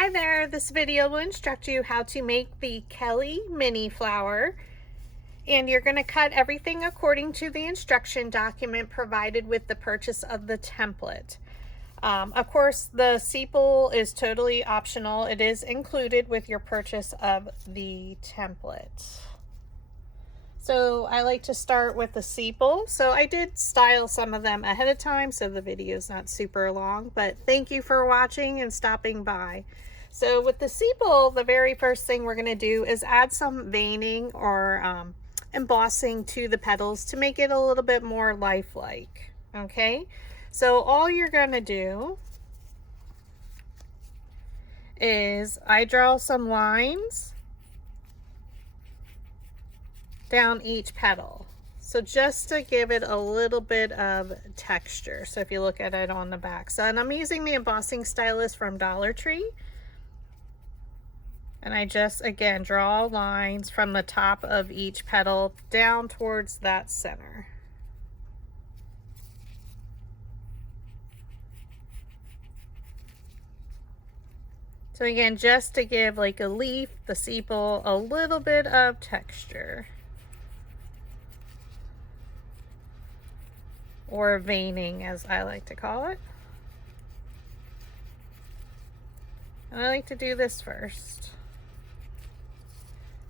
Hi there, this video will instruct you how to make the Kelli Mini Flower, and you're going to cut everything according to the instruction document provided with the purchase of the template. Of course, the sepal is totally optional. It is included with your purchase of the template. So I like to start with the sepal. So I did style some of them ahead of time, so the video is not super long, but thank you for watching and stopping by. So with the sepal, the very first thing we're going to do is add some veining or embossing to the petals to make it a little bit more lifelike. Okay, so all you're going to do is I draw some lines down each petal, so just to give it a little bit of texture. So if you look at it on the back, so and I'm using the embossing stylus from Dollar Tree, and I just again draw lines from the top of each petal down towards that center. So again, just to give like a leaf, the sepal, a little bit of texture. Or veining, as I like to call it. And I like to do this first.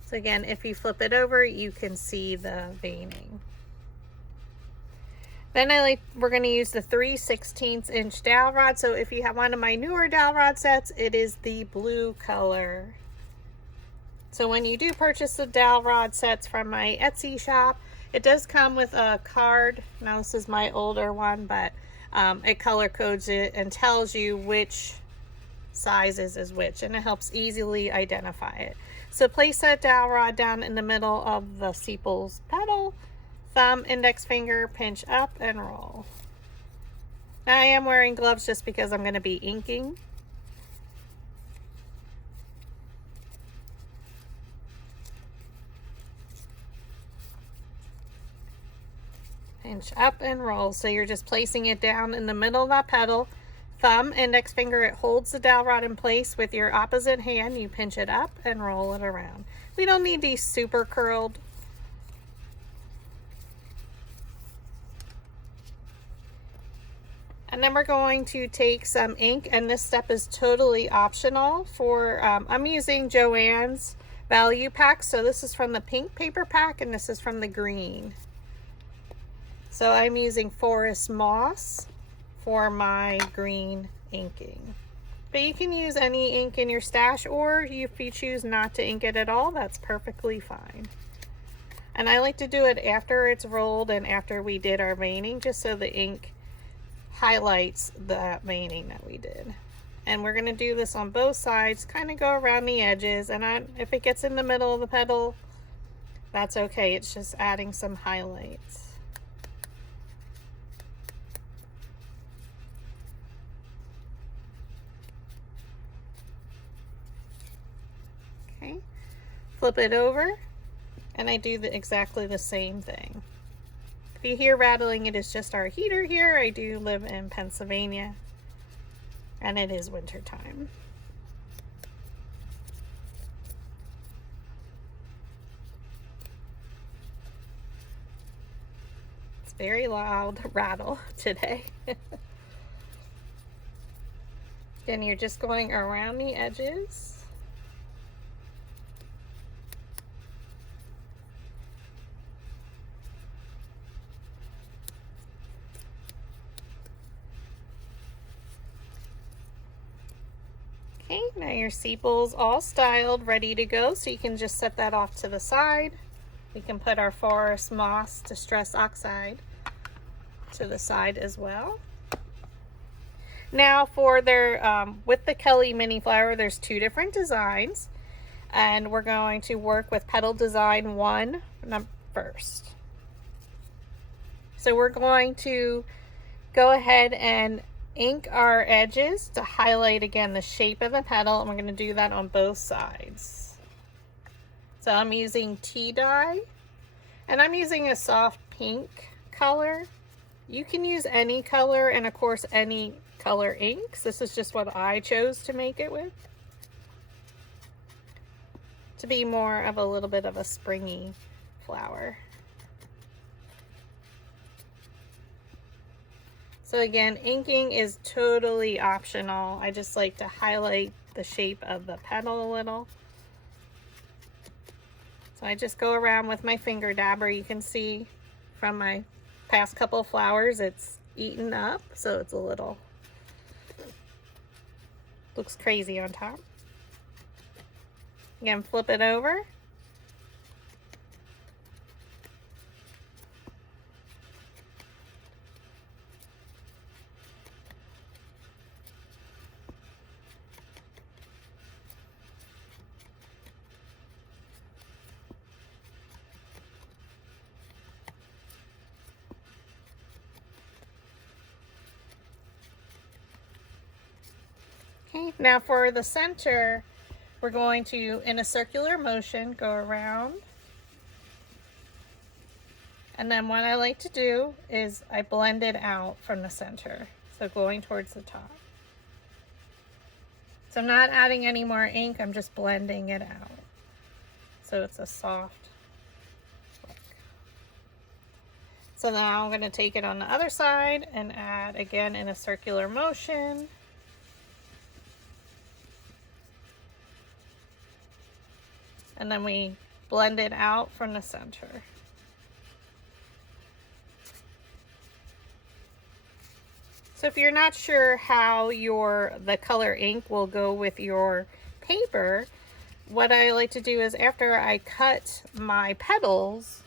So again, if you flip it over, you can see the veining. Then we're going to use the 3/16 inch dowel rod. So if you have one of my newer dowel rod sets, it is the blue color. So when you do purchase the dowel rod sets from my Etsy shop, it does come with a card. Now this is my older one, but it color codes it and tells you which sizes is which, and it helps easily identify it. So place that dowel rod down in the middle of the sepal's petal, thumb, index finger, pinch up and roll. Now I am wearing gloves just because I'm going to be inking. Pinch up and roll. So you're just placing it down in the middle of that petal. Thumb, index finger, it holds the dowel rod in place. With your opposite hand, you pinch it up and roll it around. We don't need these super curled. And then we're going to take some ink, and this step is totally optional. I'm using Joann's value pack. So this is from the pink paper pack, and this is from the green. So I'm using Forest Moss for my green inking. But you can use any ink in your stash, or if you choose not to ink it at all, that's perfectly fine. And I like to do it after it's rolled and after we did our veining, just so the ink highlights that veining that we did. And we're going to do this on both sides, kind of go around the edges, and if it gets in the middle of the petal, that's okay. It's just adding some highlights. Okay, flip it over, and I do exactly the same thing. If you hear rattling, it is just our heater here. I do live in Pennsylvania, and it is winter time. It's very loud rattle today. Then you're just going around the edges. Okay, now your sepal's all styled, ready to go, so you can just set that off to the side. We can put our Forest Moss Distress Oxide to the side as well. Now for with the Kelli Mini Flower, there's two different designs, and we're going to work with petal design 1 first. So we're going to go ahead and ink our edges to highlight again the shape of the petal, and we're going to do that on both sides. So I'm using tea dye, and I'm using a soft pink color. You can use any color, and of course any color inks. This is just what I chose to make it with. to be more of a little bit of a springy flower. So again, inking is totally optional. I just like to highlight the shape of the petal a little. So I just go around with my finger dabber. You can see from my past couple flowers, it's eaten up, so it's a little, looks crazy on top. Again, flip it over. Okay, now for the center, we're going to, in a circular motion, go around. And then what I like to do is I blend it out from the center. So going towards the top. So I'm not adding any more ink, I'm just blending it out. So it's a soft look. So now I'm going to take it on the other side and add again in a circular motion. And then we blend it out from the center. So if you're not sure how the color ink will go with your paper, what I like to do is after I cut my petals,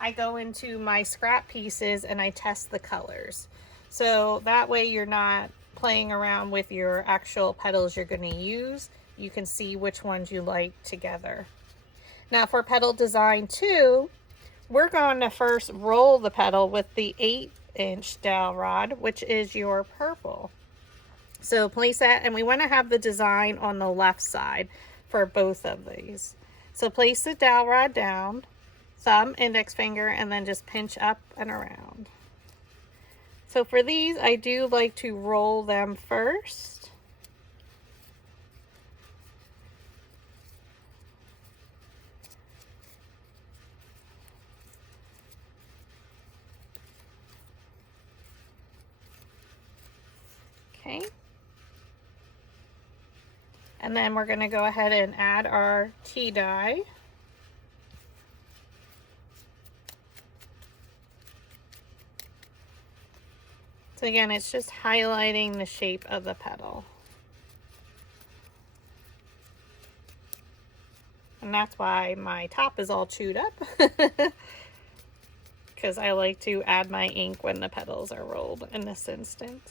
I go into my scrap pieces and I test the colors. So that way you're not playing around with your actual petals you're going to use. You can see which ones you like together. Now for petal design 2, we're going to first roll the petal with the 8-inch dowel rod, which is your purple. So place that, and we want to have the design on the left side for both of these. So place the dowel rod down, thumb, index finger, and then just pinch up and around. So for these, I do like to roll them first. Okay. And then we're going to go ahead and add our tea dye. So again, it's just highlighting the shape of the petal. And that's why my top is all chewed up. Because I like to add my ink when the petals are rolled in this instance.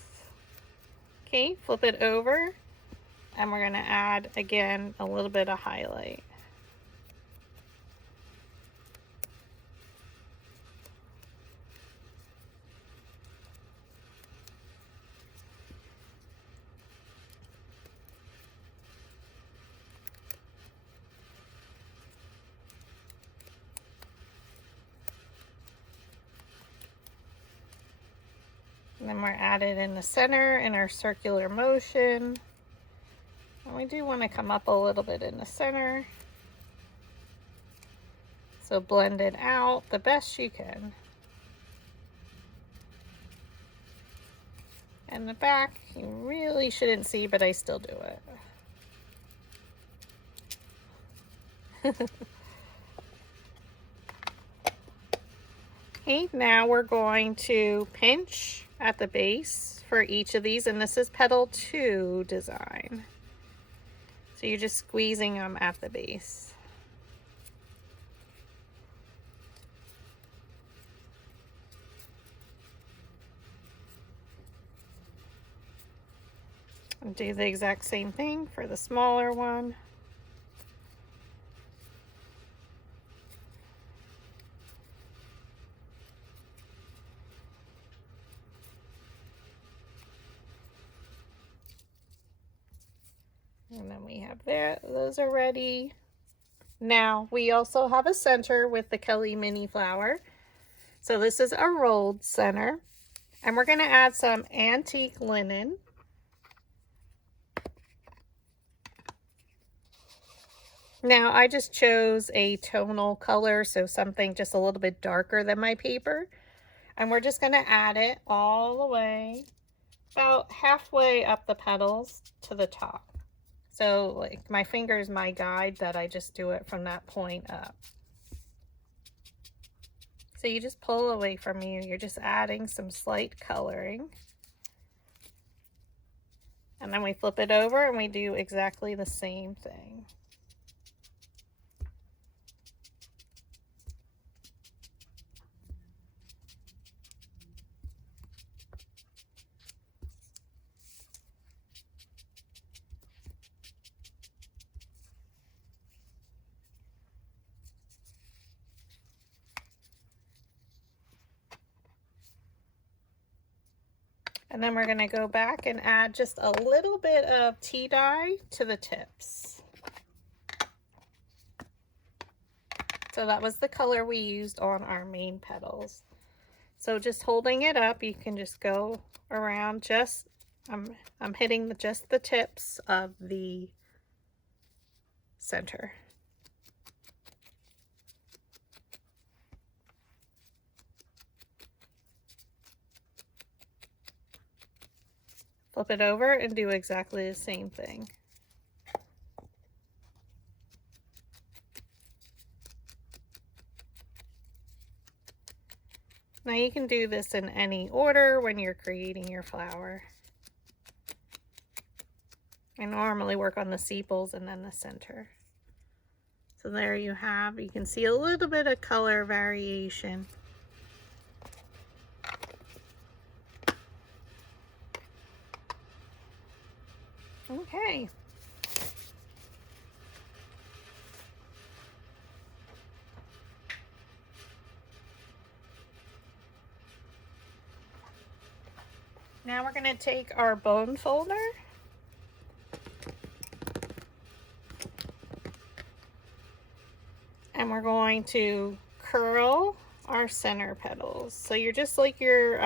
Okay, flip it over, and we're going to add, again, a little bit of highlight. And then we're added in the center in our circular motion. And we do want to come up a little bit in the center. So blend it out the best you can. And the back, you really shouldn't see, but I still do it. Okay, now we're going to pinch at the base for each of these, and this is petal 2 design. So you're just squeezing them at the base. And do the exact same thing for the smaller one. And then we have that, those are ready. Now we also have a center with the Kelli Mini Flower. So this is a rolled center. And we're going to add some antique linen. Now I just chose a tonal color, so something just a little bit darker than my paper. And we're just going to add it all the way, about halfway up the petals to the top. So like my finger is my guide that I just do it from that point up. So you just pull away from you, you're just adding some slight coloring. And then we flip it over and we do exactly the same thing. And then we're going to go back and add just a little bit of tea dye to the tips. So that was the color we used on our main petals. So just holding it up, you can just go around just, I'm hitting just the tips of the center. Flip it over and do exactly the same thing. Now you can do this in any order when you're creating your flower. I normally work on the sepals and then the center. So there you have, you can see a little bit of color variation. Okay. Now we're going to take our bone folder and we're going to curl our center petals. So you're just like you're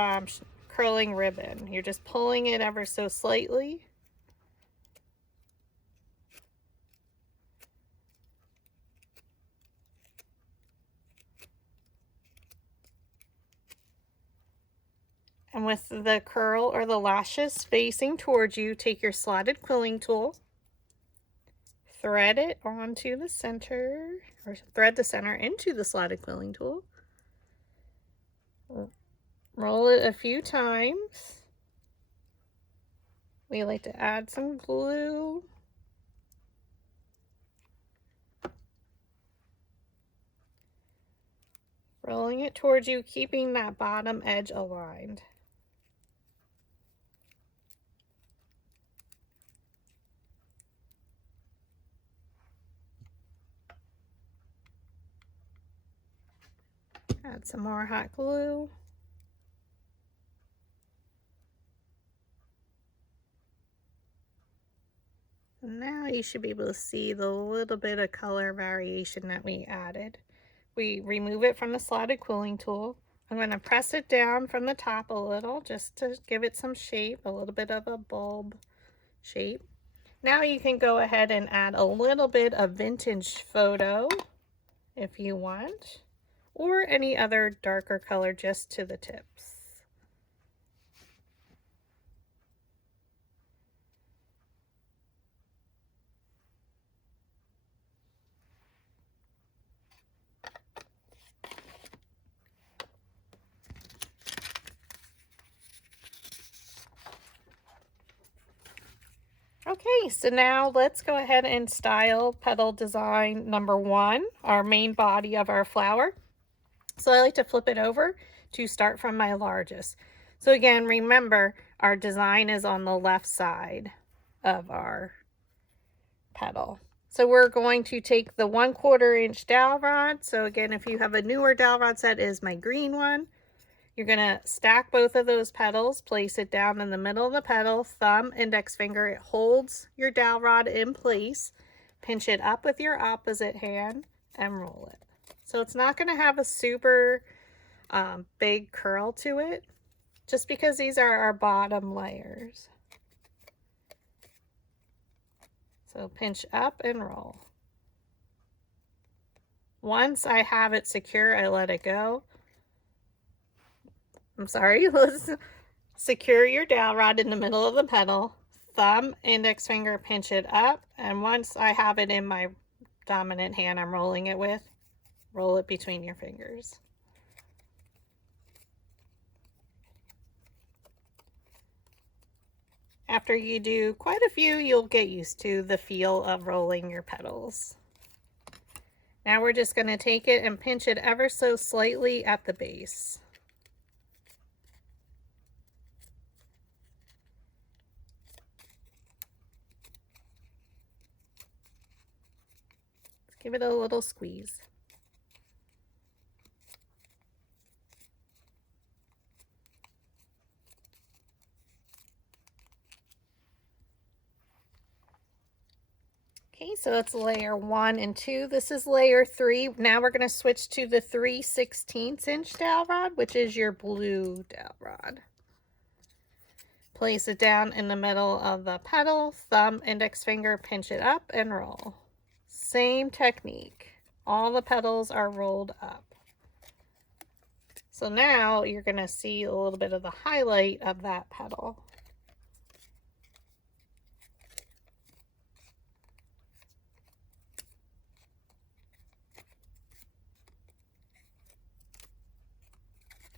curling ribbon. You're just pulling it ever so slightly. And with the curl or the lashes facing towards you, take your slotted quilling tool, thread it onto the center, or thread the center into the slotted quilling tool. Roll it a few times. We like to add some glue. Rolling it towards you, keeping that bottom edge aligned. Add some more hot glue. And now you should be able to see the little bit of color variation that we added. We remove it from the slotted quilling tool. I'm going to press it down from the top a little just to give it some shape, a little bit of a bulb shape. Now you can go ahead and add a little bit of vintage photo if you want, or any other darker color just to the tips. Okay, so now let's go ahead and style petal design number 1, our main body of our flower. So I like to flip it over to start from my largest. So again, remember our design is on the left side of our petal. So we're going to take the 1/4 inch dowel rod. So again, if you have a newer dowel rod set, is my green one. You're going to stack both of those petals, place it down in the middle of the petal, thumb, index finger. It holds your dowel rod in place. Pinch it up with your opposite hand and roll it. So it's not going to have a super big curl to it, just because these are our bottom layers. So pinch up and roll. Once I have it secure, I let it go. I'm sorry, let's secure your dowel rod in the middle of the petal. Thumb, index finger, pinch it up. And once I have it in my dominant hand I'm rolling it with, roll it between your fingers. After you do quite a few, you'll get used to the feel of rolling your petals. Now we're just going to take it and pinch it ever so slightly at the base. Let's give it a little squeeze. Okay, so it's layer 1 and 2. This is layer 3. Now we're going to switch to the 3/16 inch dowel rod, which is your blue dowel rod. Place it down in the middle of the petal, thumb, index finger, pinch it up and roll. Same technique. All the petals are rolled up. So now you're going to see a little bit of the highlight of that petal.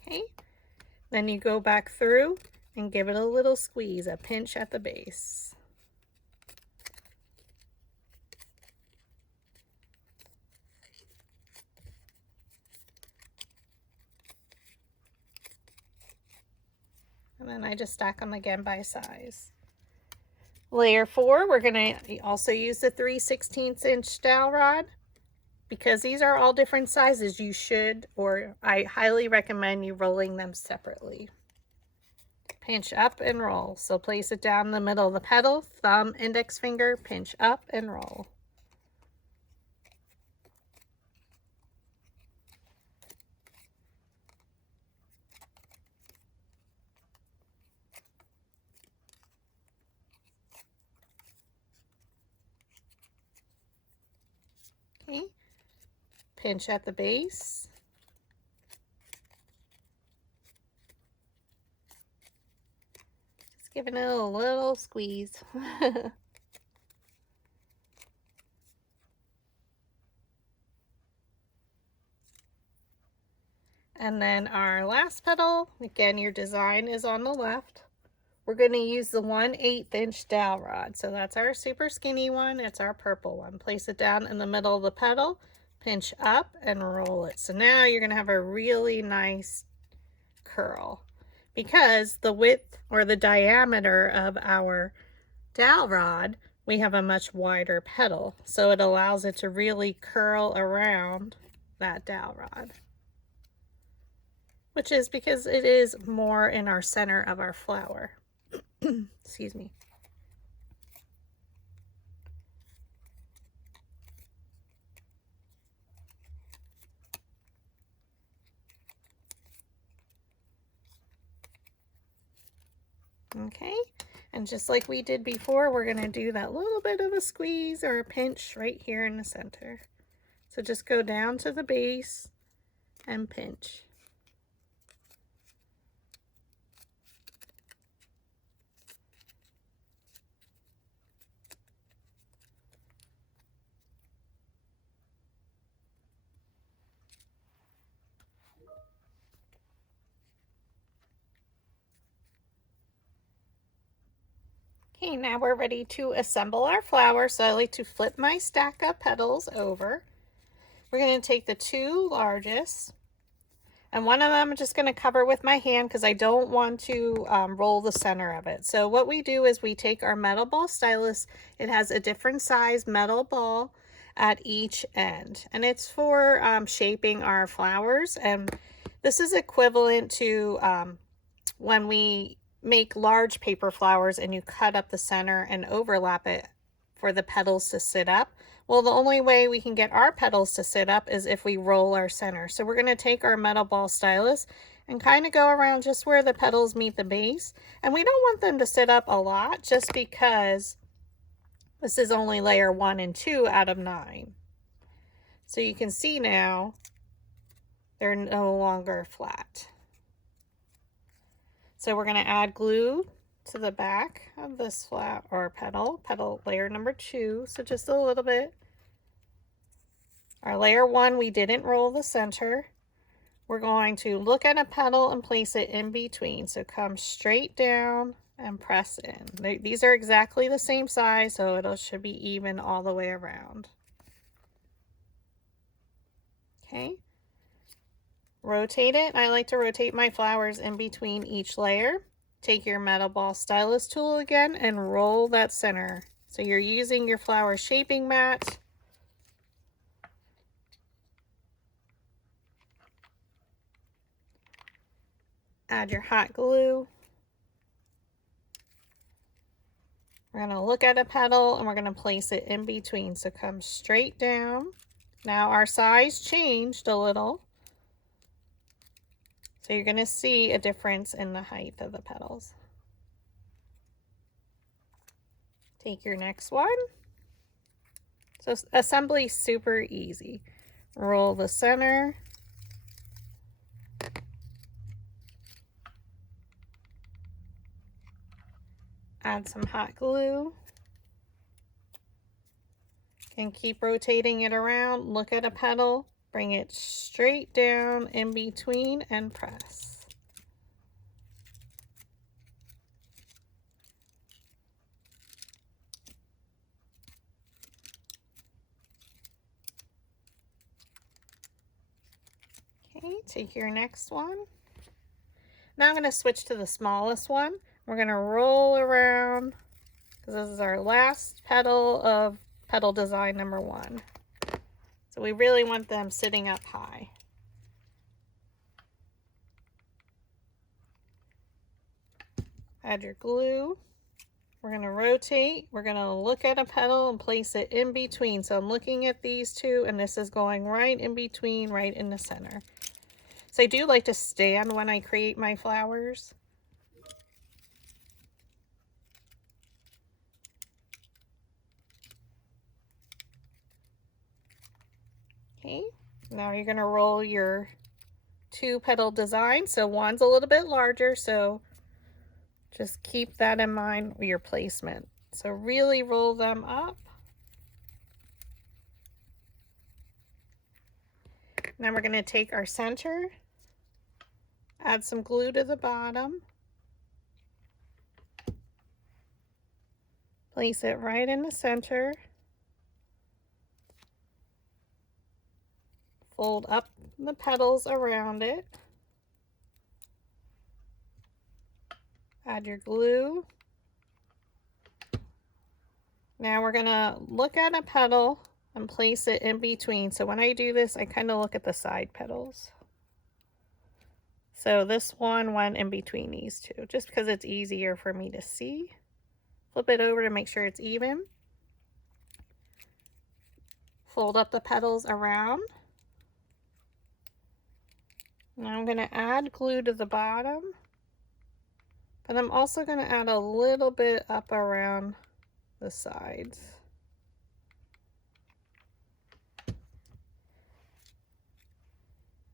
Okay, then you go back through and give it a little squeeze, a pinch at the base. And then I just stack them again by size. Layer 4, we're going to also use the 3/16 inch dowel rod. Because these are all different sizes, you should, or I highly recommend you rolling them separately. Pinch up and roll. So place it down in the middle of the petal, thumb, index finger, pinch up and roll. Okay. Pinch at the base. Just giving it a little squeeze. And then our last petal, again, your design is on the left. We're going to use the 1/8 inch dowel rod. So that's our super skinny one. It's our purple one. Place it down in the middle of the petal, pinch up and roll it. So now you're going to have a really nice curl because the width or the diameter of our dowel rod, we have a much wider petal. So it allows it to really curl around that dowel rod, which is because it is more in our center of our flower. Excuse me. Okay, and just like we did before, we're going to do that little bit of a squeeze or a pinch right here in the center. So just go down to the base and pinch. Okay, now we're ready to assemble our flower. So I like to flip my stack of petals over. We're going to take the 2 largest, and one of them I'm just going to cover with my hand because I don't want to roll the center of it. So what we do is we take our metal ball stylus. It has a different size metal ball at each end, and it's for shaping our flowers. And this is equivalent to when we make large paper flowers and you cut up the center and overlap it for the petals to sit up. Well, the only way we can get our petals to sit up is if we roll our center. So we're going to take our metal ball stylus and kind of go around just where the petals meet the base. And we don't want them to sit up a lot just because this is only layer 1 and 2 out of 9. So you can see now they're no longer flat. So we're going to add glue to the back of this flower or petal layer number 2. So just a little bit. Our layer 1, we didn't roll the center. We're going to look at a petal and place it in between. So come straight down and press in. These are exactly the same size, so it should be even all the way around. Okay. Rotate it. I like to rotate my flowers in between each layer. Take your metal ball stylus tool again and roll that center. So you're using your flower shaping mat. Add your hot glue. We're going to look at a petal and we're going to place it in between. So come straight down. Now our size changed a little. So you're going to see a difference in the height of the petals. Take your next one. So assembly super easy. Roll the center. Add some hot glue. And keep rotating it around. Look at a petal. Bring it straight down in between and press. Okay, take your next one. Now I'm going to switch to the smallest one. We're going to roll around because this is our last petal of petal design number 1. So we really want them sitting up high. Add your glue. We're going to rotate. We're going to look at a petal and place it in between. So I'm looking at these two and this is going right in between, right in the center. So I do like to stand when I create my flowers. Okay, now you're going to roll your 2 petal design. So one's a little bit larger, so just keep that in mind with your placement. So really roll them up. Now we're going to take our center, add some glue to the bottom, place it right in the center. Fold up the petals around it. Add your glue. Now we're going to look at a petal and place it in between. So when I do this, I kind of look at the side petals. So this one went in between these 2, just because it's easier for me to see. Flip it over to make sure it's even. Fold up the petals around. Now I'm going to add glue to the bottom, but I'm also going to add a little bit up around the sides.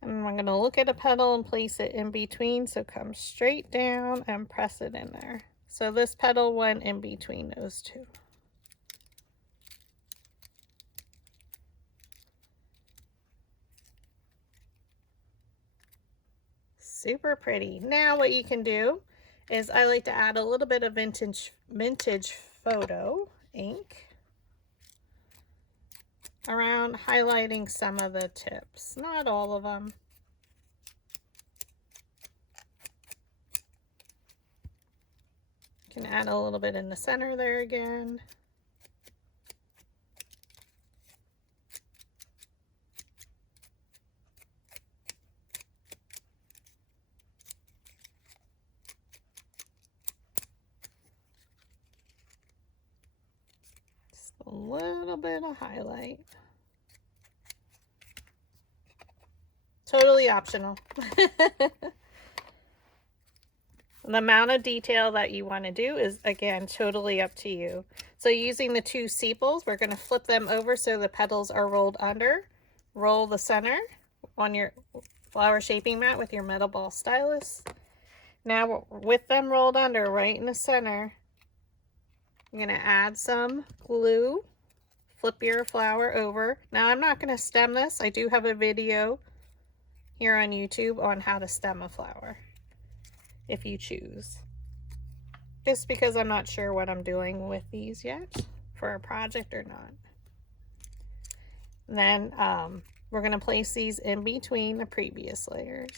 And I'm going to look at a petal and place it in between, so come straight down and press it in there. So this petal went in between those 2. Super pretty. Now what you can do is I like to add a little bit of vintage photo ink around, highlighting some of the tips, not all of them. You can add a little bit in the center there again. A little bit of highlight. Totally optional. The amount of detail that you want to do is, again, totally up to you. So using the 2 sepals, we're going to flip them over so the petals are rolled under. roll the center on your flower shaping mat with your metal ball stylus. Now with them rolled under right in the center, I'm going to add some glue. Flip your flower over. Now I'm not going to stem this. I do have a video here on YouTube on how to stem a flower if you choose. Just because I'm not sure what I'm doing with these yet for a project or not. Then we're going to place these in between the previous layers.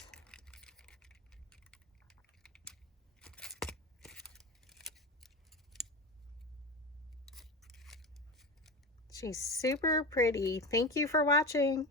She's super pretty. Thank you for watching.